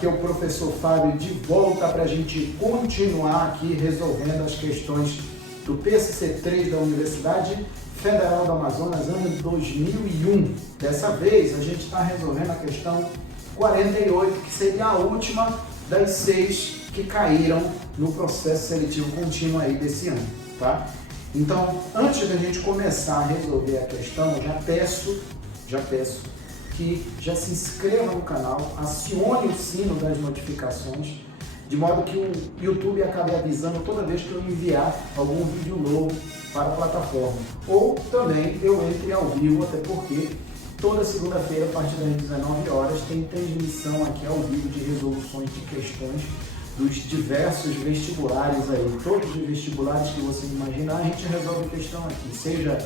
Aqui é o professor Fábio de volta para a gente continuar aqui resolvendo as questões do PSC3 da Universidade Federal do Amazonas, ano 2001. Dessa vez a gente está resolvendo a questão 48, que seria a última das 6 que caíram no processo seletivo contínuo aí desse ano, tá? Então, antes da gente começar a resolver a questão, já peço que já se inscreva no canal, acione o sino das notificações, de modo que o YouTube acabe avisando toda vez que eu enviar algum vídeo novo para a plataforma. Ou também eu entre ao vivo, até porque toda segunda-feira, a partir das 19 horas, tem transmissão aqui ao vivo de resoluções de questões dos diversos vestibulares aí. Todos os vestibulares que você imaginar, a gente resolve questão aqui, seja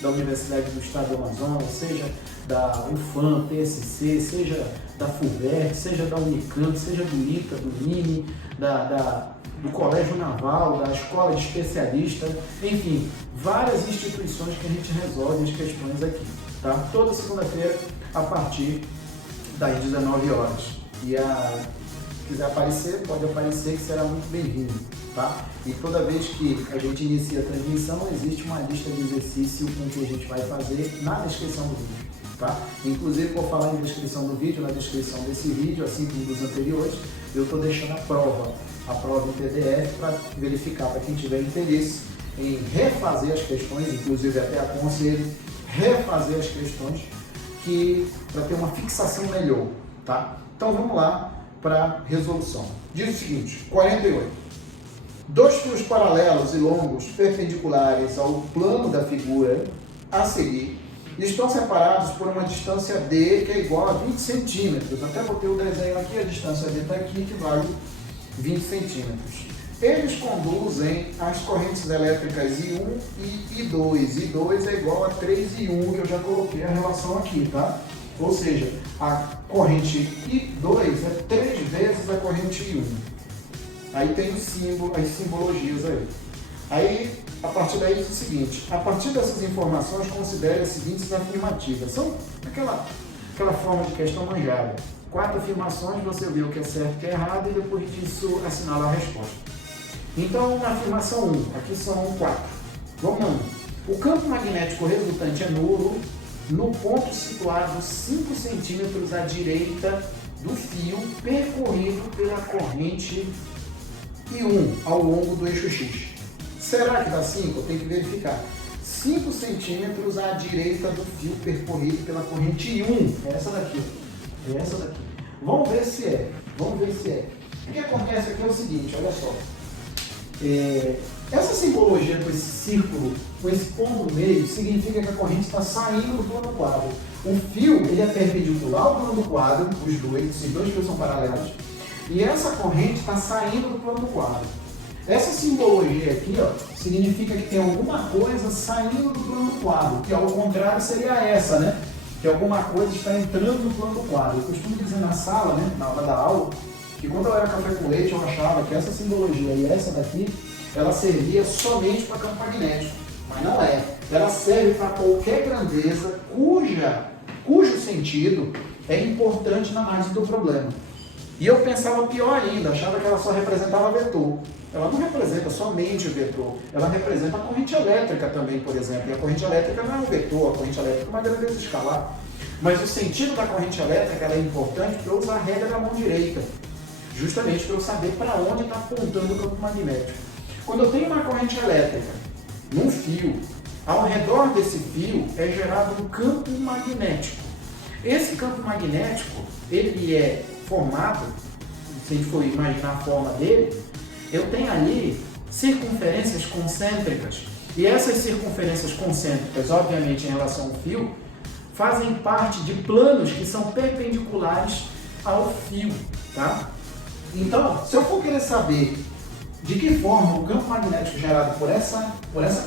da Universidade do Estado do Amazonas, seja da UFAM, PSC, seja da FUVEST, seja da Unicamp, seja do ITA, do INE, do Colégio Naval, da Escola de Especialista, enfim, várias instituições que a gente resolve as questões aqui, tá? Toda segunda-feira, a partir das 19 horas. E se quiser aparecer, pode aparecer, que será muito bem-vindo, tá? E toda vez que a gente inicia a transmissão, existe uma lista de exercício com o que a gente vai fazer na descrição do vídeo, tá? Inclusive, por falar em descrição do vídeo, na descrição desse vídeo, assim como dos anteriores, eu estou deixando a prova em PDF para verificar, para quem tiver interesse em refazer as questões, inclusive até aconselho refazer as questões, para ter uma fixação melhor, tá? Então vamos lá para a resolução. Diz o seguinte, 48. Dois fios paralelos e longos perpendiculares ao plano da figura a seguir estão separados por uma distância D que é igual a 20 centímetros. Até botei o desenho aqui, a distância D está aqui, que vale 20 centímetros. Eles conduzem as correntes elétricas I1 e I2. I2 é igual a 3I1, que eu já coloquei a relação aqui, tá? Ou seja, a corrente I2 é 3 vezes a corrente I1. Aí tem as simbologias aí. Aí, a partir daí diz o seguinte, a partir dessas informações, considere as seguintes afirmativas. São aquela forma de questão manjada. 4 afirmações, você vê o que é certo e o que é errado, e depois disso assinala a resposta. Então, na afirmação 1, aqui são 4. Vamos lá. O campo magnético resultante é nulo no ponto situado 5 centímetros à direita do fio percorrido pela corrente I1 ao longo do eixo X. Será que dá 5? Eu tenho que verificar. 5 centímetros à direita do fio percorrido pela corrente I1. É essa daqui. É essa daqui. Vamos ver se é. O que acontece aqui é o seguinte, olha só. Essa simbologia com esse círculo, com esse ponto no meio, significa que a corrente está saindo do plano do quadro. O fio ele é perpendicular ao plano do quadro, esses dois fios são paralelos, e essa corrente está saindo do plano do quadro. Essa simbologia aqui, ó, significa que tem alguma coisa saindo do plano do quadro, que ao contrário seria essa, né? Que alguma coisa está entrando no plano do quadro. Eu costumo dizer na sala, né, na hora da aula, que quando eu era café com leite eu achava que essa simbologia e essa daqui, ela servia somente para campo magnético, mas não é. Ela serve para qualquer grandeza cujo sentido é importante na análise do problema. E eu pensava pior ainda, achava que ela só representava vetor. Ela não representa somente o vetor, ela representa a corrente elétrica também, por exemplo. E a corrente elétrica não é um vetor, a corrente elétrica é uma grandeza escalar. Mas o sentido da corrente elétrica ela é importante para eu usar a regra da mão direita, justamente para eu saber para onde está apontando o campo magnético. Quando eu tenho uma corrente elétrica num fio, ao redor desse fio é gerado um campo magnético. Esse campo magnético, ele é formado, se a gente for imaginar a forma dele, eu tenho ali circunferências concêntricas. E essas circunferências concêntricas, obviamente em relação ao fio, fazem parte de planos que são perpendiculares ao fio, tá? Então, se eu for querer saber de que forma o campo magnético gerado por essa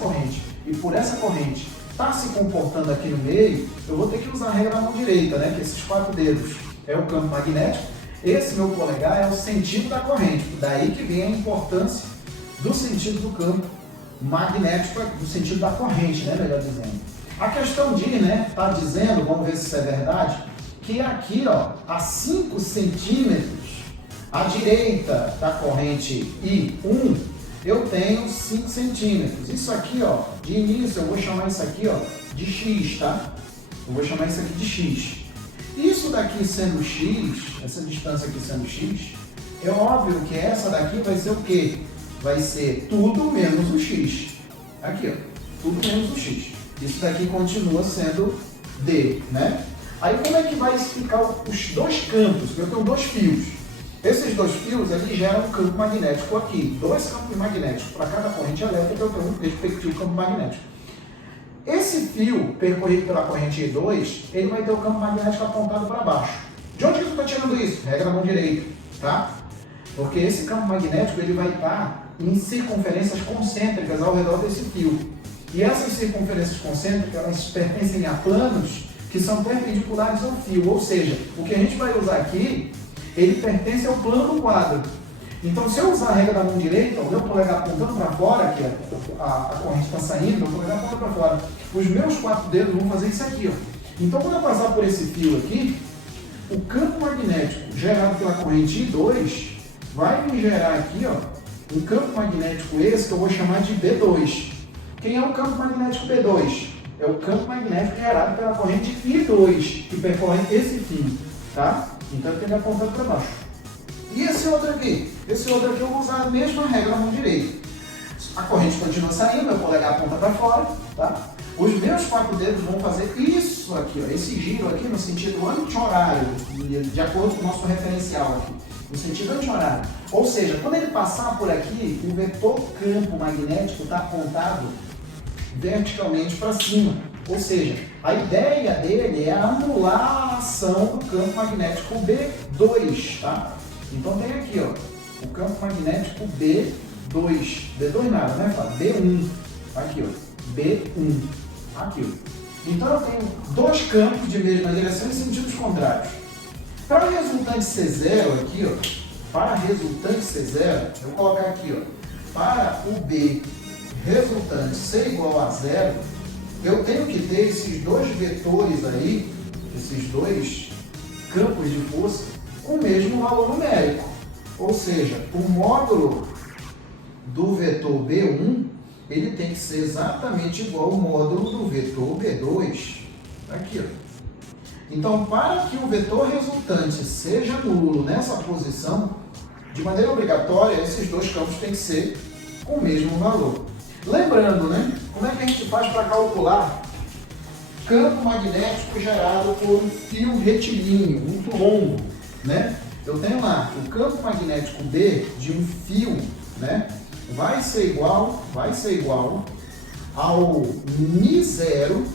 corrente e por essa corrente está se comportando aqui no meio, eu vou ter que usar a regra da mão direita, né? Que esses 4 dedos é o campo magnético, esse meu polegar é o sentido da corrente, daí que vem a importância do sentido do campo magnético, do sentido da corrente, né? Melhor dizendo. A questão diz, né? Está dizendo, vamos ver se isso é verdade, que aqui, ó, a 5 centímetros à direita da corrente I1, eu tenho 5 centímetros. Isso aqui, ó, de início, eu vou chamar isso aqui, ó, de X, tá? Eu vou chamar isso aqui de X. Isso daqui sendo X, essa distância aqui sendo X, é óbvio que essa daqui vai ser o quê? Vai ser tudo menos o X. Aqui, ó, tudo menos o X. Isso daqui continua sendo D, né? Aí como é que vai ficar os dois campos? Eu tenho dois fios. Esses dois fios, eles geram um campo magnético aqui. Dois campos magnéticos. Para cada corrente elétrica, eu tenho um respectivo campo magnético. Esse fio, percorrido pela corrente I2, ele vai ter o campo magnético apontado para baixo. De onde que tu está tirando isso? Regra da mão direita, tá? Porque esse campo magnético, ele vai estar em circunferências concêntricas ao redor desse fio. E essas circunferências concêntricas, elas pertencem a planos que são perpendiculares ao fio. Ou seja, o que a gente vai usar aqui, ele pertence ao plano do quadro. Então, se eu usar a regra da mão direita, o meu polegar apontando para fora, que a corrente está saindo, meu polegar aponta para fora, os meus 4 dedos vão fazer isso aqui, ó. Então, quando eu passar por esse fio aqui, o campo magnético gerado pela corrente I2 vai me gerar aqui, ó, um campo magnético esse que eu vou chamar de B2. Quem é o campo magnético B2? É o campo magnético gerado pela corrente I2, que percorre esse fio, tá? Então, eu tenho que apontar para baixo. E esse outro aqui? Esse outro aqui eu vou usar a mesma regra na mão direita. A corrente continua saindo, meu polegar aponta para fora, tá? Os meus 4 dedos vão fazer isso aqui, ó, esse giro aqui no sentido anti-horário, de acordo com o nosso referencial aqui, no sentido anti-horário. Ou seja, quando ele passar por aqui, o vetor campo magnético está apontado verticalmente para cima. Ou seja, a ideia dele é anular a ação do campo magnético B2, tá? Então tem aqui, ó, o campo magnético B2. B2 nada, né, Fábio? B1. Aqui, ó, B1. Aqui, ó. Então eu tenho dois campos de mesma direção em sentidos contrários. Para o resultante C0 aqui, ó, para resultante C0, eu vou colocar aqui, ó, para o B resultante C igual a 0, eu tenho que ter esses dois vetores aí, esses dois campos de força, com o mesmo valor numérico. Ou seja, o módulo do vetor B1, ele tem que ser exatamente igual ao módulo do vetor B2. Aqui, ó. Então, para que o vetor resultante seja nulo nessa posição, de maneira obrigatória, esses dois campos têm que ser com o mesmo valor. Lembrando, né? Como é que a gente faz para calcular campo magnético gerado por um fio retilíneo, muito longo, né? Eu tenho lá o campo magnético B de um fio, né? Vai ser igual ao μ0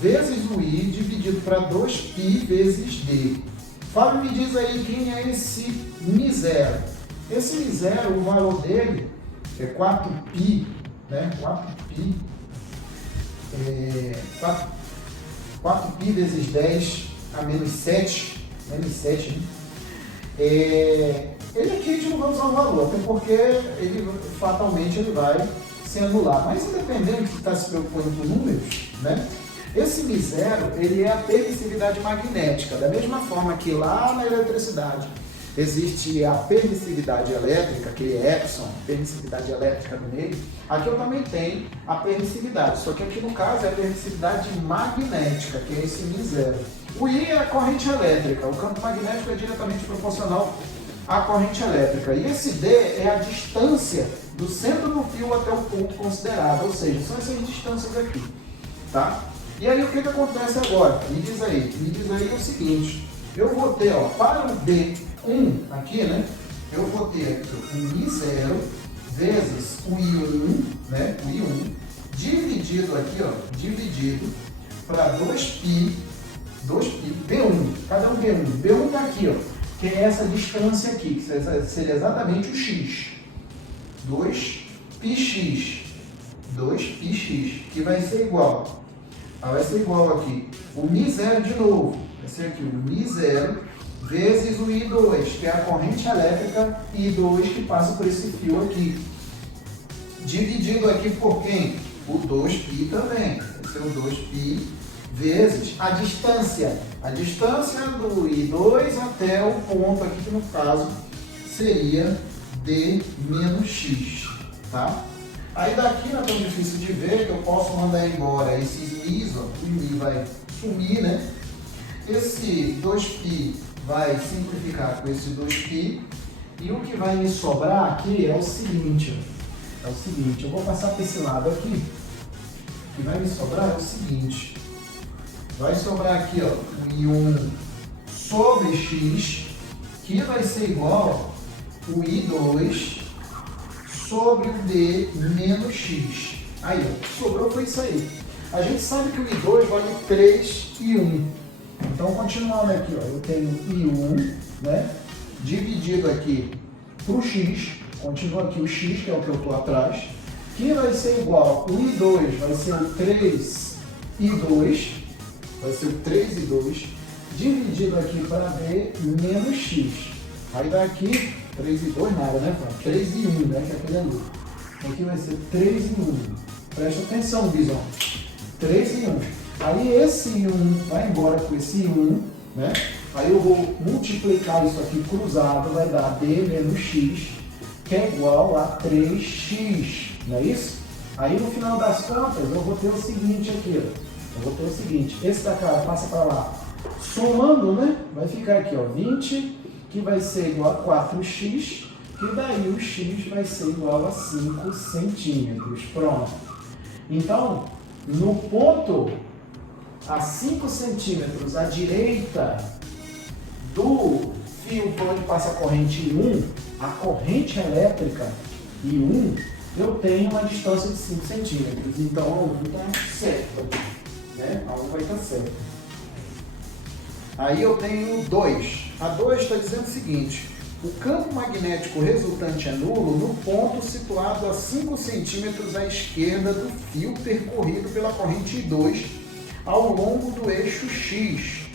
vezes o I dividido para 2π vezes D. Fábio, me diz aí quem é esse μ0. Esse μ0, o valor dele é 4π, né? 4π vezes 10 a menos 7, né? Ele aqui a gente não vai usar o valor, até porque ele fatalmente ele vai se anular. Mas independente de estar se preocupando com números, né? Esse μ0, ele é a permissividade magnética. Da mesma forma que lá na eletricidade existe a permissividade elétrica, aquele Epson, permissividade elétrica no meio, aqui eu também tenho a permissividade, só que aqui no caso é a permissividade magnética, que é esse μ0. O I é a corrente elétrica, o campo magnético é diretamente proporcional à corrente elétrica. E esse D é a distância do centro do fio até o ponto considerado, ou seja, são essas distâncias aqui, tá? E aí o que acontece agora? Me diz aí o seguinte, eu vou ter, ó, para o B1 aqui, né? Eu vou ter aqui o μ0 vezes o I1, né? O I1, dividido aqui, ó, dividido para 2π, B1, cada um B1. B1 está aqui, ó, que é essa distância aqui, que seria exatamente o x. 2πx, que vai ser igual. Vai ser igual aqui, o μ0 de novo, vai ser aqui o μ0 vezes o I2, que é a corrente elétrica I2 que passa por esse fio aqui. Dividido aqui por quem? O 2π também, vai ser o 2π vezes a distância do I2 até o ponto aqui, que no caso seria D menos X, tá? Aí daqui não é tão difícil de ver que eu posso mandar embora esses mi's, ó, o mi vai sumir, né? Esse 2π vai simplificar com esse 2π, e o que vai me sobrar aqui é o seguinte, ó. É o seguinte, eu vou passar para esse lado aqui, o que vai me sobrar é o seguinte, vai sobrar aqui, ó, o I1 sobre X, que vai ser igual o I2 sobre o D menos X. Aí, ó, sobrou foi isso aí. A gente sabe que o I2 vale 3 e 1. Então, continuando aqui, ó, eu tenho I1, né, dividido aqui para o X, continua aqui o X, que é o que eu estou atrás, que vai ser igual, o I2 vai ser o 3 e 2, vai ser o 3 e 2, dividido aqui para D menos X. Aí daqui, 3 e 2 nada, né, Fábio? 3 e 1, né, que é aquele ali. Aqui vai ser 3 e 1. Presta atenção, Bison. 3 e 1. Aí esse 1 vai embora com esse 1, né? Aí eu vou multiplicar isso aqui cruzado, vai dar D menos X, que é igual a 3x, não é isso? Aí no final das contas eu vou ter o seguinte aqui, ó. Eu vou ter o seguinte, esse da cara passa para lá. Somando, né? Vai ficar aqui, ó, 20, que vai ser igual a 4x, que daí o x vai ser igual a 5 centímetros. Pronto. Então, no ponto a 5 centímetros à direita do fio por onde passa a corrente I1, a corrente elétrica I1, eu tenho uma distância de 5 centímetros. Então, a 1 está certa, né? A 1 vai estar certa. Aí eu tenho 2. A 2 está dizendo o seguinte: o campo magnético resultante é nulo no ponto situado a 5 centímetros à esquerda do fio percorrido pela corrente I2 ao longo do eixo X.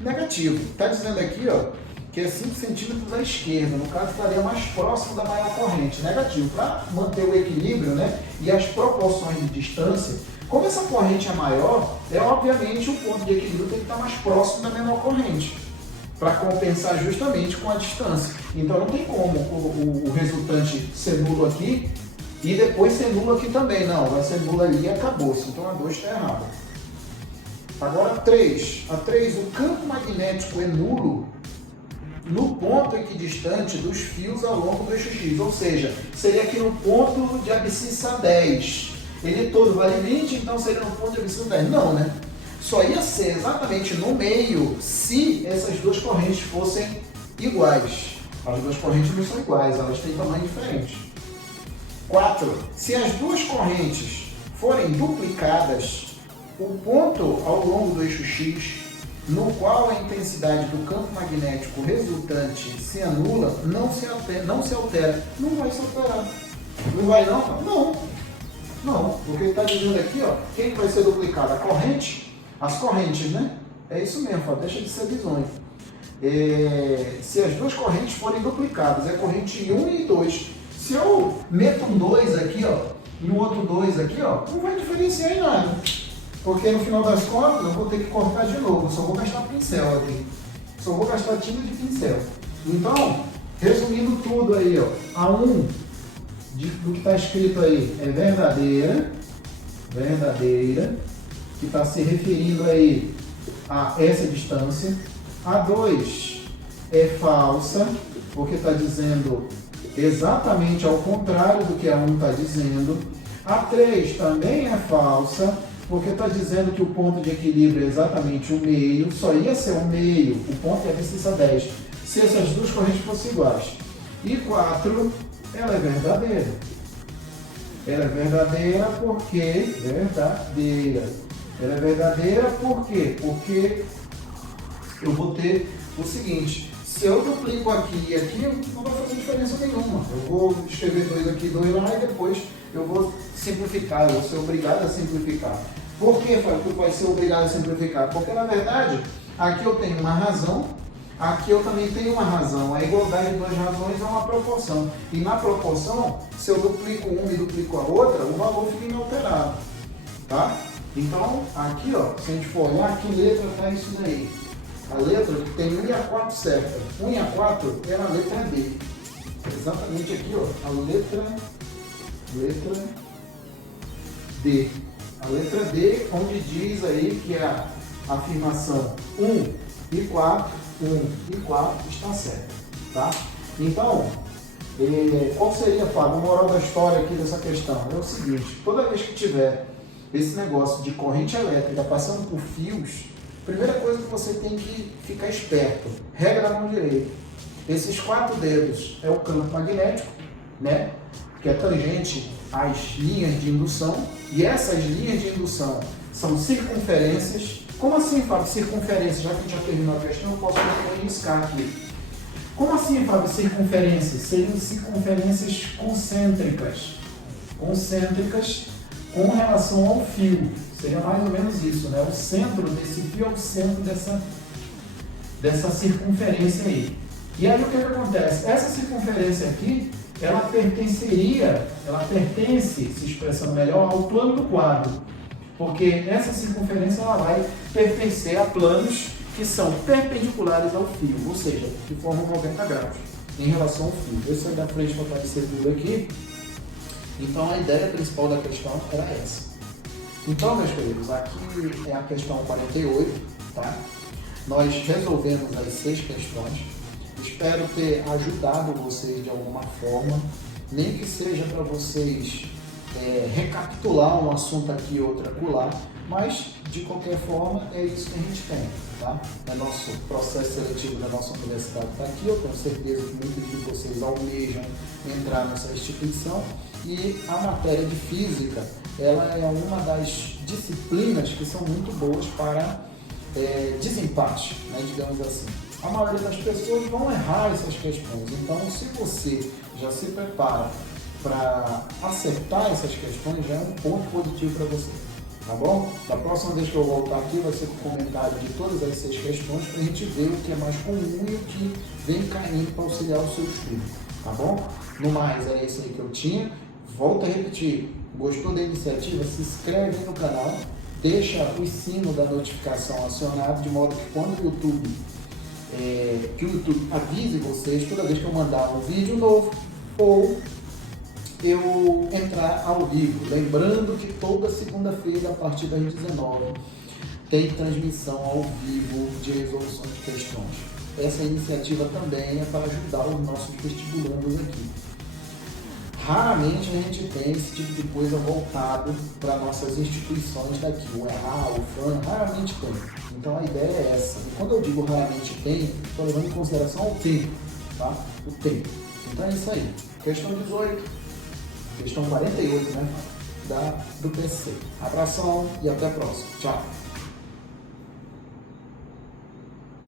Negativo. Está dizendo aqui, ó, que é 5 centímetros à esquerda. No caso, estaria mais próximo da maior corrente. Negativo. Para manter o equilíbrio, né, e as proporções de distância, como essa corrente é maior, obviamente o ponto de equilíbrio tem que estar mais próximo da menor corrente, para compensar justamente com a distância. Então não tem como o resultante ser nulo aqui e depois ser nulo aqui também. Não, vai ser nulo ali e acabou-se. Então a 2 está errada. Agora a 3. A 3, o campo magnético é nulo no ponto equidistante dos fios ao longo do eixo X. Ou seja, seria aqui no ponto de abscissa 10. Ele todo vale 20, então seria no ponto de abscissa 10. Não, né? Só ia ser exatamente no meio se essas duas correntes fossem iguais. As duas correntes não são iguais, elas têm tamanho diferente. 4. Se as duas correntes forem duplicadas, o ponto ao longo do eixo X, no qual a intensidade do campo magnético resultante se anula, não se altera. Não vai se alterar. Não vai não? Não. Não, porque ele está dizendo aqui, ó, quem vai ser duplicado? A corrente? As correntes, né? É isso mesmo, ó, deixa de ser bizonho. Se as duas correntes forem duplicadas, é corrente 1 e 2. Se eu meto um 2 aqui, ó, e um outro 2 aqui, ó, não vai diferenciar em nada. Porque no final das contas eu vou ter que cortar de novo, só vou gastar pincel aqui. Só vou gastar tinta de pincel. Então, resumindo tudo aí, ó, a 1 do que está escrito aí é verdadeira, que está se referindo aí a essa distância. A 2 é falsa, porque está dizendo exatamente ao contrário do que a 1 está dizendo. A 3 também é falsa, porque está dizendo que o ponto de equilíbrio é exatamente o meio, só ia ser o meio, o ponto é abscissa 10, se essas duas correntes fossem iguais. E 4, ela é verdadeira. Ela é verdadeira porque... Ela é verdadeira por quê? Porque eu vou ter o seguinte: se eu duplico aqui e aqui, não vai fazer diferença nenhuma. Eu vou escrever 2 aqui, 2 lá, e depois eu vou simplificar, eu vou ser obrigado a simplificar. Por que vai ser obrigado a simplificar? Porque, na verdade, aqui eu tenho uma razão, aqui eu também tenho uma razão. A igualdade de duas razões é uma proporção. E na proporção, se eu duplico uma e duplico a outra, o valor fica inalterado. Tá? Então, aqui, ó, se a gente for olhar, que letra está isso daí? A letra tem 1 e a 4 certa. 1 e a 4 é a letra B. exatamente aqui, ó, a letra D. A letra D, onde diz aí que a afirmação 1 e 4 está certa, tá? Então, qual seria, Fábio, a moral da história aqui dessa questão? É o seguinte, toda vez que tiver esse negócio de corrente elétrica passando por fios, primeira coisa que você tem que ficar esperto, regra da mão direita. Esses 4 dedos é o campo magnético, né? Que é tangente às linhas de indução, e essas linhas de indução são circunferências. Como assim, Fábio, circunferência? Já que a gente já terminou a questão, eu posso riscar aqui. Como assim, Fábio, circunferências? Seriam circunferências concêntricas. Concêntricas com relação ao fio. Seria mais ou menos isso, né? O centro desse fio é o centro dessa circunferência aí. E aí o que acontece? Essa circunferência aqui, ela pertence, se expressando melhor, ao plano do quadro. Porque essa circunferência ela vai pertencer a planos que são perpendiculares ao fio, ou seja, que formam 90 graus em relação ao fio. Eu saí da frente para aparecer tudo aqui. Então a ideia principal da questão era essa. Então, meus queridos, aqui é a questão 48, tá? Nós resolvemos as 6 questões. Espero ter ajudado vocês de alguma forma, nem que seja para vocês recapitular um assunto aqui e outro acolá, mas de qualquer forma é isso que a gente tem, tá? É nosso processo seletivo da nossa universidade está aqui, eu tenho certeza que muitos de vocês almejam entrar nessa instituição, e a matéria de física, ela é uma das disciplinas que são muito boas para desempate, né, digamos assim. A maioria das pessoas vão errar essas questões, então se você já se prepara para acertar essas questões, já é um ponto positivo para você, tá bom? Da próxima vez que eu voltar aqui vai ser com comentário de todas as 6 questões para a gente ver o que é mais comum e o que vem caindo para auxiliar o seu estudo, tá bom? No mais, é isso aí que eu tinha. Volto a repetir, gostou da iniciativa? Se inscreve no canal, deixa o sino da notificação acionado, de modo que quando o YouTube avise vocês toda vez que eu mandar um vídeo novo ou eu entrar ao vivo. Lembrando que toda segunda-feira, a partir das 19h, tem transmissão ao vivo de resolução de questões. Essa iniciativa também é para ajudar os nossos vestibulandos aqui. Raramente a gente tem esse tipo de coisa voltado para nossas instituições daqui, o EA, o FAN, raramente tem. Então a ideia é essa. E quando eu digo raramente tem, estou levando em consideração o tempo, tá? O tempo. Então é isso aí. Questão 18, questão 48, né? Do PC. Abração e até a próxima. Tchau.